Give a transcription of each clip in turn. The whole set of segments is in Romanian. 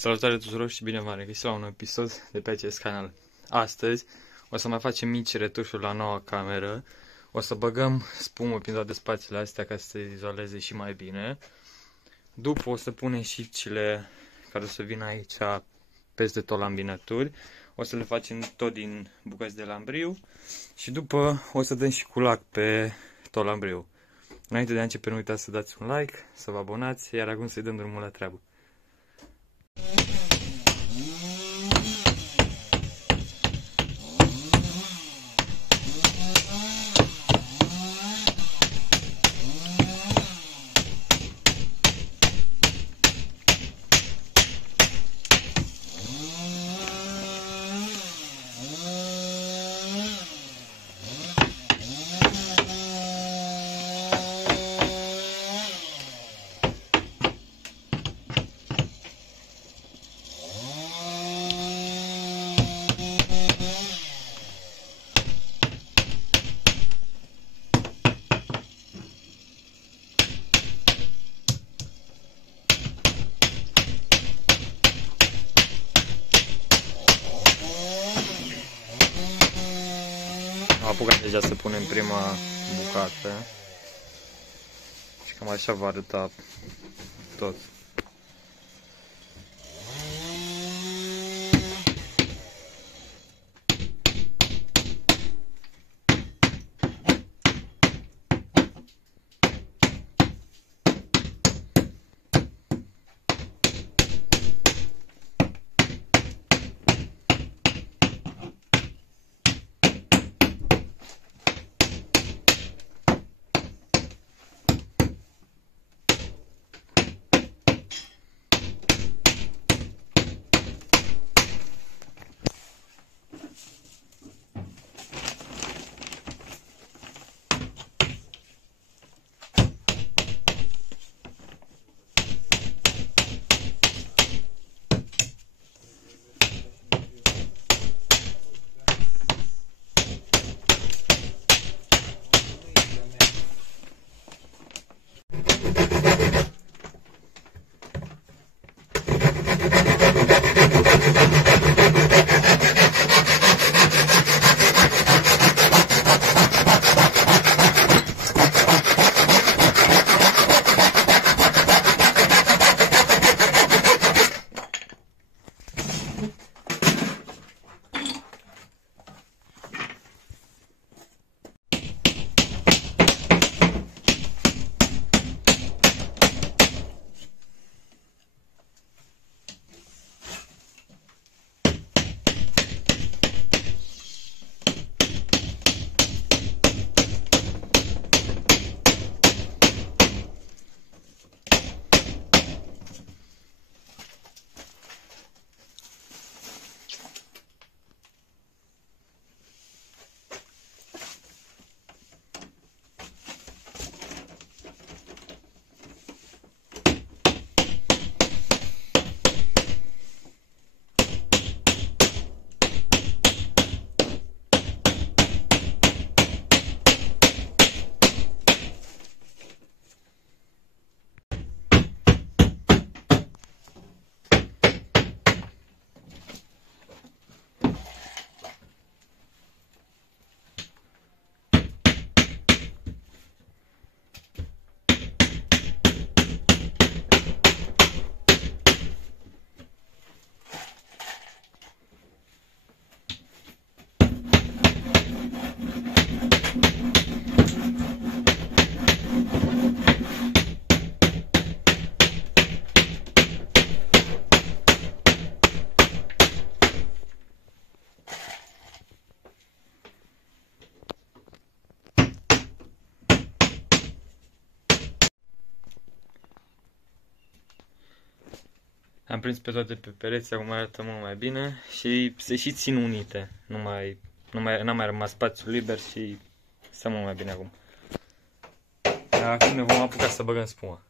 Salutare tuturor și bine v-am regăsit la un episod de pe acest canal. Astăzi o să mai facem mici retușuri la noua cameră. O să băgăm spumă prin toate spațiile astea ca să se izoleze și mai bine. După o să punem șipcile care o să vină aici peste tot la îmbinături. O să le facem tot din bucăți de lambriu și după o să dăm și cu lac pe tot lambriu. Înainte de a începe, nu uitați să dați un like, să vă abonați, iar acum să-i dăm drumul la treabă. Am apucat deja să punem prima bucată și cam așa va arăta tot. Am prins pe toate pe pereți, acum arată mult mai bine și se și țin unite. N-a mai rămas spațiu liber și stă mult mai bine acum. Acum ne vom apuca să băgăm spuma.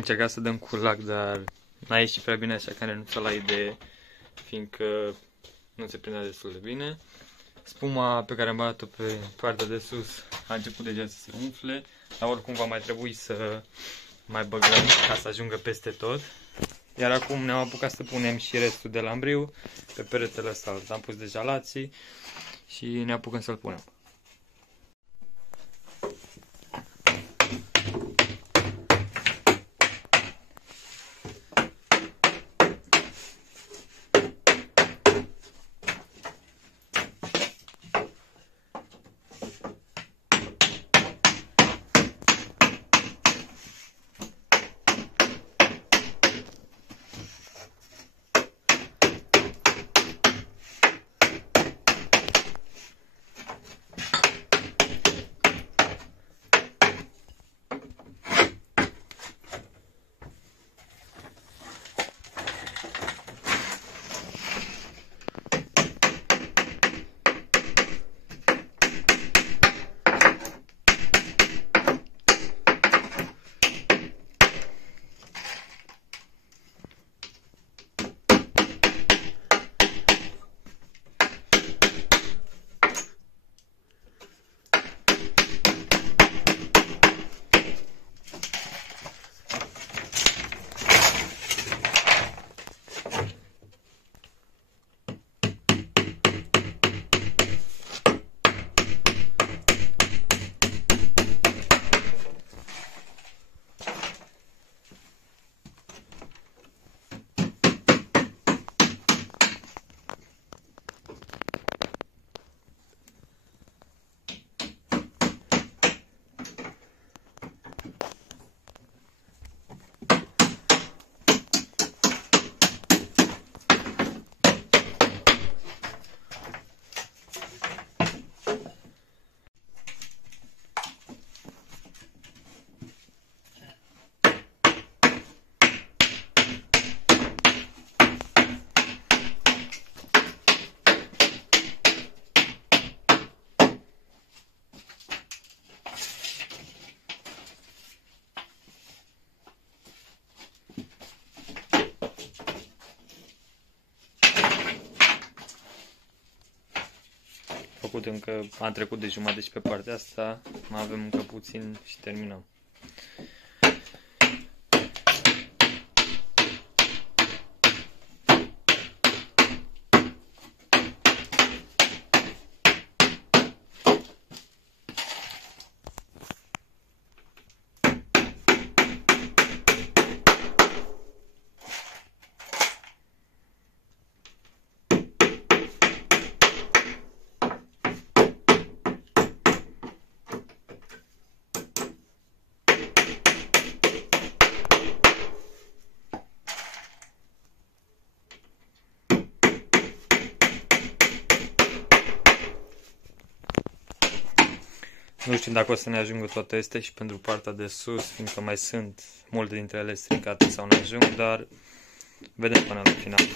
încercat să dăm cu lac, dar n-a ieșit prea bine, așa că am renunțat la idee, fiindcă nu se prindea destul de bine. Spuma pe care am băgat-o pe partea de sus a început deja să se umfle, dar oricum va mai trebui să mai băgăm ca să ajungă peste tot. Iar acum ne-am apucat să punem și restul de lambriu pe peretele ăsta. Am pus deja lații și ne apucăm să-l punem. Am trecut de jumătate și pe partea asta, mai avem încă puțin și terminăm. Nu știu dacă o să ne ajungă toate astea și pentru partea de sus, fiindcă mai sunt multe dintre ele stricate sau ne ajung, dar vedem până la final.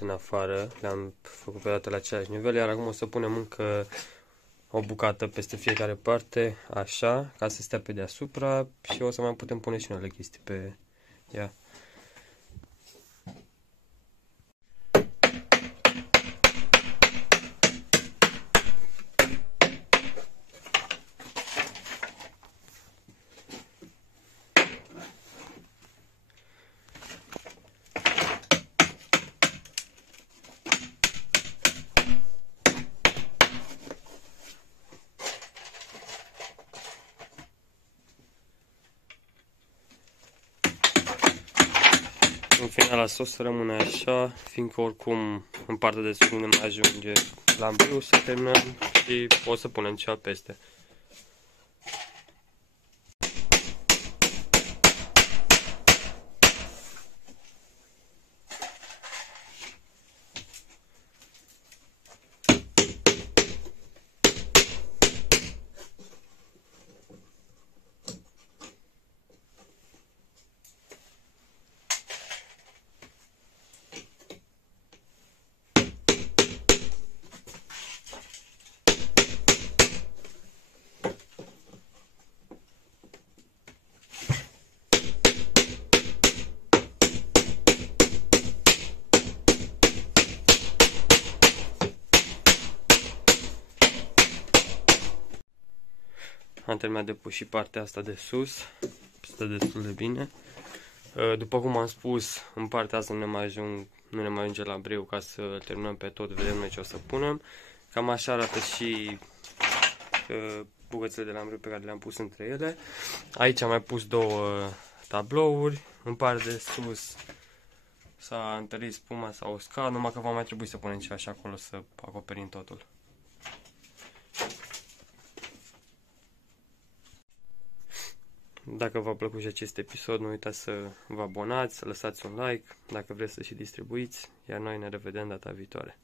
mult în afară, le-am făcut pe toate la același nivel, iar acum o să punem încă o bucată peste fiecare parte, așa, ca să stea pe deasupra și o să mai putem pune și unele chestii pe ea. În final, la sos rămâne așa, fiindcă oricum în partea de sus nu ne mai ajunge lambriul, să terminăm și o să punem ceva peste. Am terminat de pus și partea asta de sus, stă destul de bine. După cum am spus, în partea asta nu ne mai ajunge lambriul ca să terminăm pe tot, vedem noi ce o să punem. Cam așa arată și bucățele de lambriu pe care le-am pus între ele. Aici am mai pus două tablouri, în partea de sus s-a întărit spuma, s-a uscat, numai că va mai trebui să punem ceva și acolo să acoperim totul. Dacă v-a plăcut și acest episod, nu uitați să vă abonați, să lăsați un like, dacă vreți să și distribuiți, iar noi ne revedem data viitoare.